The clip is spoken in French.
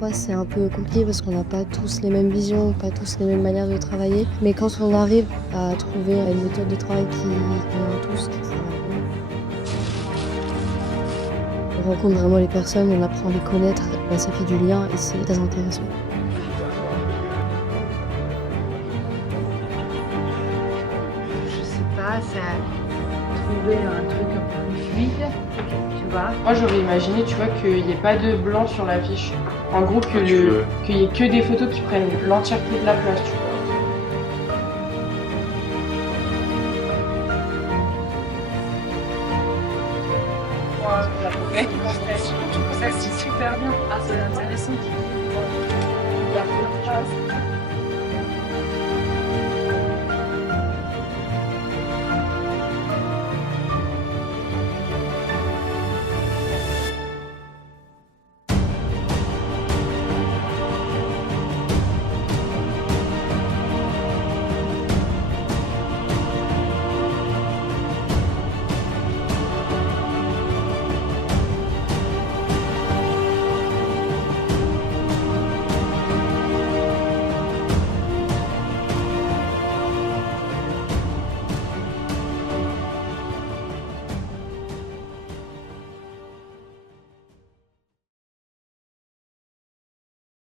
parfois c'est un peu compliqué parce qu'on n'a pas tous les mêmes visions, pas tous les mêmes manières de travailler. Mais quand on arrive à trouver une méthode de travail qui convient à tous, ça va bien. On rencontre vraiment les personnes, on apprend à les connaître, ça fait du lien et c'est très intéressant. Je sais pas, ça trouver un truc un peu plus fluide, tu vois. Moi j'aurais imaginé, tu vois, qu'il n'y ait pas de blanc sur l'affiche. En gros, qu'il y ait que des photos qui prennent l'entièreté de la place, tu vois. Ça c'est super bien. Ah, c'est intéressant. La phrase.